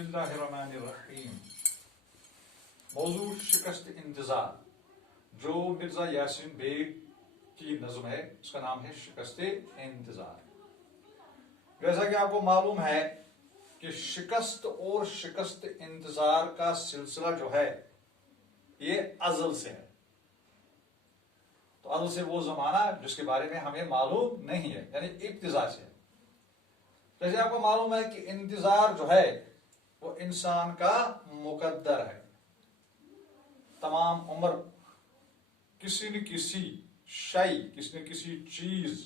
बिस्मिल्लाहिर्रहमानिर्रहीम। मौजू शिकस्त इंतजार, जो मिर्जा यासीन बेग की नज्म है, उसका नाम है शिकस्त इंतजार। जैसा कि आपको मालूम है कि शिकस्त और शिकस्त इंतजार का सिलसिला जो है ये अज़ल से है। तो अज़ल से वो जमाना जिसके बारे में हमें मालूम नहीं है, यानी इब्तिदा से है। जैसे आपको मालूम है कि इंतजार जो है वो इंसान का मुकद्दर है। तमाम उम्र किसी न किसी शय, किसी न किसी चीज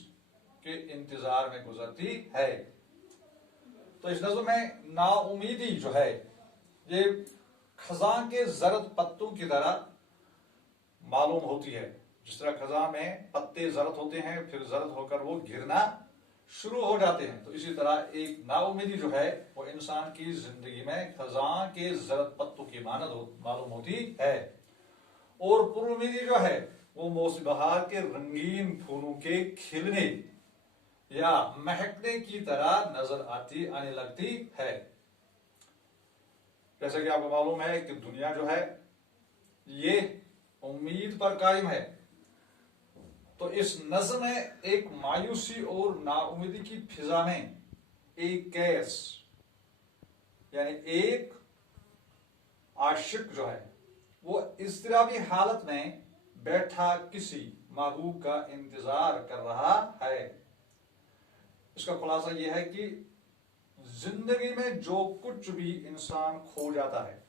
के इंतजार में गुजरती है। तो इस नज़्म में नाउमीदी जो है ये खजां के जरद पत्तों की तरह मालूम होती है। जिस तरह खजां में पत्ते जरद होते हैं, फिर जरद होकर वो गिरना शुरू हो जाते हैं, तो इसी तरह एक नाउमीदी जो है वो इंसान की जिंदगी में खजां के जरद पत्तों की मानद मालूम होती है। और पुरुमीदी जो है वो मौसम बहार के रंगीन फूलों के खिलने या महकने की तरह नजर आने लगती है। जैसा कि आपको मालूम है कि दुनिया जो है ये उम्मीद पर कायम है। तो इस नज़्म में एक मायूसी और नाउमीदी की फिजा में एक कैस, यानी एक आशिक जो है वो इज़्तिराबी हालत में बैठा किसी महबूब का इंतजार कर रहा है। इसका खुलासा यह है कि जिंदगी में जो कुछ भी इंसान खो जाता है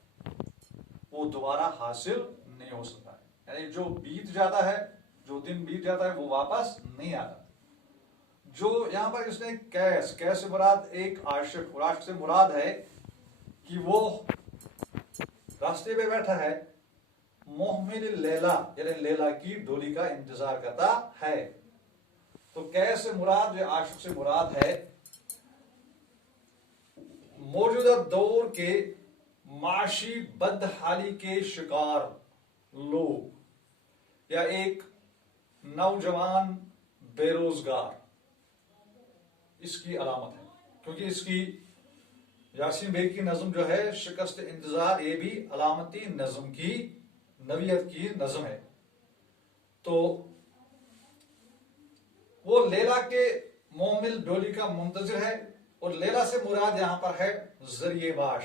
वो दोबारा हासिल नहीं हो सकता है। यानी जो बीत जाता है, जो दिन बीत जाता है वो वापस नहीं आता। जो यहां पर इसने कैस से मुराद एक आशिक, और आशिक से मुराद है कि वो रास्ते पे बैठा है, मोहमिल लैला यानी लैला की डोली का इंतजार करता है। तो कैस से मुराद, जो आशिक से मुराद है, मौजूदा दौर के माशी बदहाली के शिकार लोग या एक नौजवान बेरोजगार, इसकी अलामत है। क्योंकि इसकी यासीन बेग की नज़्म जो है शिकस्त इंतजार, ये भी अलामती नज़्म की नवियत की नज़्म है। तो वो लैला के मोमिल डोली का मुंतजिर है, और लैला से मुराद यहां पर है जरिए बाश,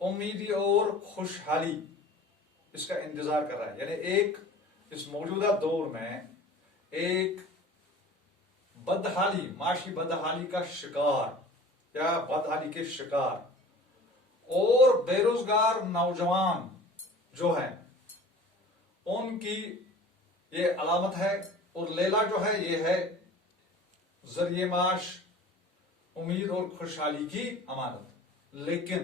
उम्मीदी और खुशहाली इसका इंतजार कर रहा है। यानी एक इस मौजूदा दौर में एक बदहाली, माशी बदहाली का शिकार या बदहाली के शिकार और बेरोजगार नौजवान जो हैं उनकी ये अलामत है। और लैला जो है ये है जरिए माश, उम्मीद और खुशहाली की अमानत। लेकिन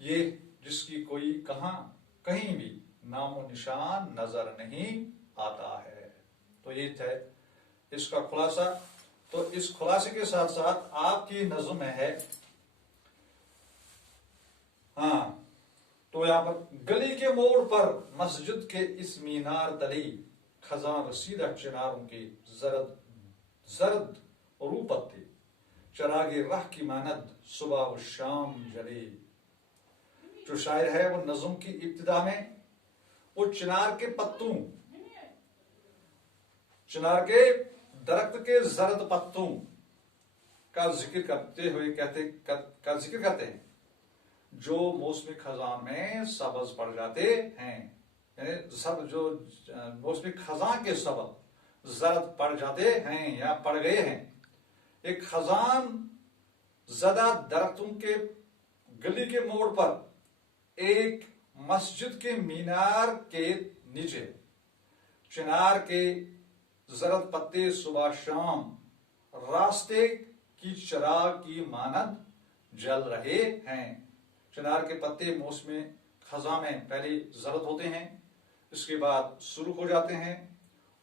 ये जिसकी कोई कहीं भी नामो निशान नजर नहीं आता है। तो ये है इसका खुलासा। तो इस खुलासे के साथ साथ आपकी नज़्म में है, तो यहां पर गली के मोड़ पर मस्जिद के इस मीनार तली खजां रसीदा चिनारों की जरद जरद रूपत थी, चरागे राह की मानद सुबह व शाम जले। जो शायर है वो नज़्म की इब्तिदा में वो चिनार के पत्तों, चिनार के दरख्त के जरद पत्तों का जिक्र करते हुए जिक्र करते हैं, जो मौसमी खजां में सब्ज पड़ जाते हैं। यानी सब जो मौसमी खजां के सबब जरद पड़ जाते हैं या पड़ गए हैं। एक खजां ज़दा दरख्तों के गली के मोड़ पर एक मस्जिद के मीनार के नीचे चिनार के जरद पत्ते सुबह शाम रास्ते की चिराग की मानद जल रहे हैं। चिनार के पत्ते मौसम खजा में पहले जरद होते हैं, इसके बाद सुर्ख हो जाते हैं,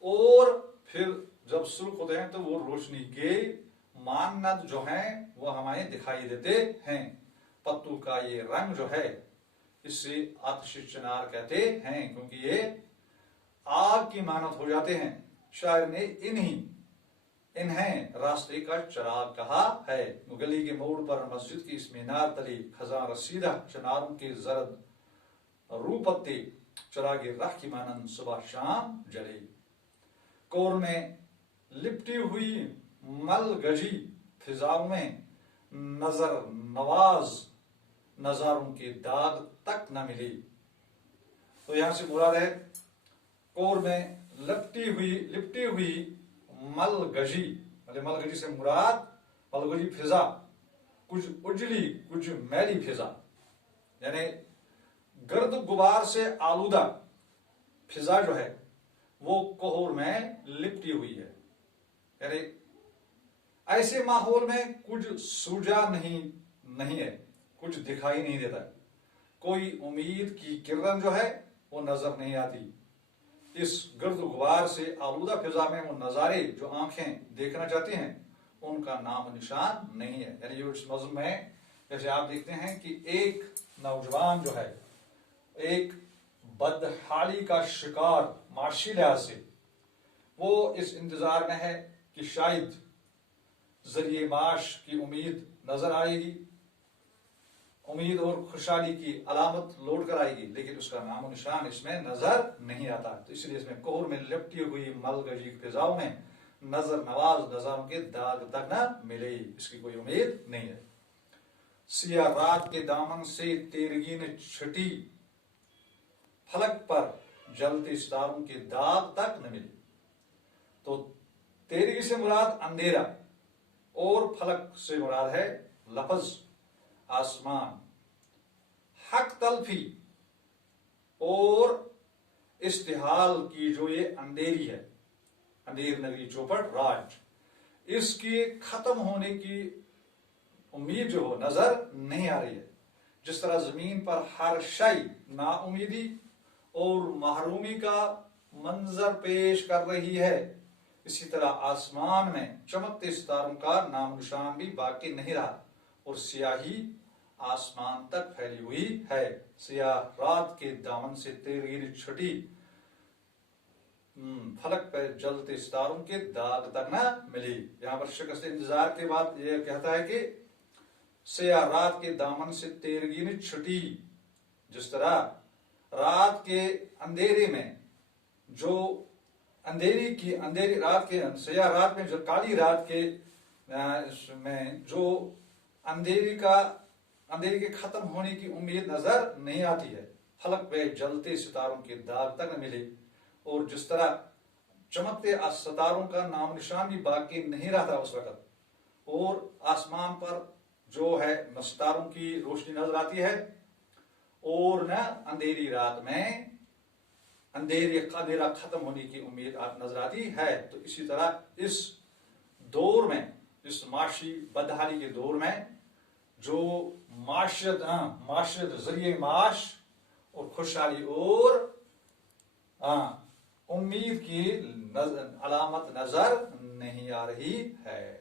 और फिर जब सुर्ख होते हैं तो वो रोशनी के मानद जो हैं वो हमें दिखाई देते हैं। पत्तों का ये रंग जो है इससे आतिश चिनार कहते हैं, क्योंकि ये आग की मानद हो जाते हैं। शायर ने इन्हीं انہیں راستے کا چراغ کہا ہے. گلی کے موڑ پر مسجد کی اس مینار تلی خزاں رسیدہ چناروں کے زرد رو پتے چراغ راہ کی مانند صبح شام جلے. کور میں لپٹی ہوئی مل گجی فضاؤں میں نظر نواز نظاروں کے داغ تک نہ ملی. تو یہاں سے مراد ہے کور میں لپٹی ہوئی مل گجی. مل گجی سے مراد مل گجی فضا، کچھ اجلی کچھ میلی فضا، یعنی گرد غبار سے آلودہ فضا جو ہے وہ کوہر میں لپٹی ہوئی ہے. یعنی ایسے ماحول میں کچھ سوجا نہیں ہے، کچھ دکھائی نہیں دیتا، کوئی امید کی کرن جو ہے وہ نظر نہیں آتی. اس گرد غبار سے آلودہ فضا میں وہ نظارے جو آنکھیں دیکھنا چاہتی ہیں ان کا نام و نشان نہیں ہے. یعنی اس نظم میں جیسے آپ دیکھتے ہیں کہ ایک نوجوان جو ہے ایک بدحالی کا شکار معاشی لحاظ سے، وہ اس انتظار میں ہے کہ شاید ذریعے معاش کی امید نظر آئے گی، امید اور خوشحالی کی علامت لوٹ کر آئے گی، لیکن اس کا نام و نشان اس میں نظر نہیں آتا. تو اس لیے اس میں کوہر میں لپٹی ہوئی مل گجی فضاؤں میں نظر نواز نظاروں کے داغ تک نہ ملے، اس کی کوئی امید نہیں ہے. سیاہ رات کے دامن سے تیرگی نے چھٹی، فلک پر جلتے ستاروں کے داغ تک نہ ملے. تو تیرگی سے مراد اندھیرا اور فلک سے مراد ہے لفظ آسمان. حق تلفی اور استحال کی جو یہ اندھیری ہے، اندھیر نگری چوپٹ راج، اس کے ختم ہونے کی امید جو ہو نظر نہیں آ رہی ہے. جس طرح زمین پر ہر شے نا امیدی اور محرومی کا منظر پیش کر رہی ہے، اسی طرح آسمان میں چمکتے ستاروں کا نام نشان بھی باقی نہیں رہا اور سیاہی آسمان تک پھیلی ہوئی ہے. سیاہ رات کے دامن سے تیرگی چھٹی، فلک پہ جلتے ستاروں کے داغ تک نہ ملی. یہاں پر شکست انتظار کے بعد یہ کہتا ہے کہ سیاہ رات کے دامن سے تیرگی نے چھٹی. جس طرح رات کے اندھیرے میں جو اندھیری رات کے سیاہ رات میں جو کالی رات کے میں جو اندھیری کے ختم ہونے کی امید نظر نہیں آتی ہے، فلک پہ جلتے ستاروں کے داغ تک نہ ملے، اور جس طرح چمکتے ستاروں کا نام نشان بھی باقی نہیں رہتا اس وقت، اور آسمان پر جو ہے نہ ستاروں کی روشنی نظر آتی ہے اور نہ اندھیری رات میں اندھیرا ختم ہونے کی امید نظر آتی ہے. تو اسی طرح اس دور میں، اس معاشی بدحالی کے دور میں جو معاشرت ذریعے معاش اور خوشحالی اور امید کی علامت نظر نہیں آ رہی ہے.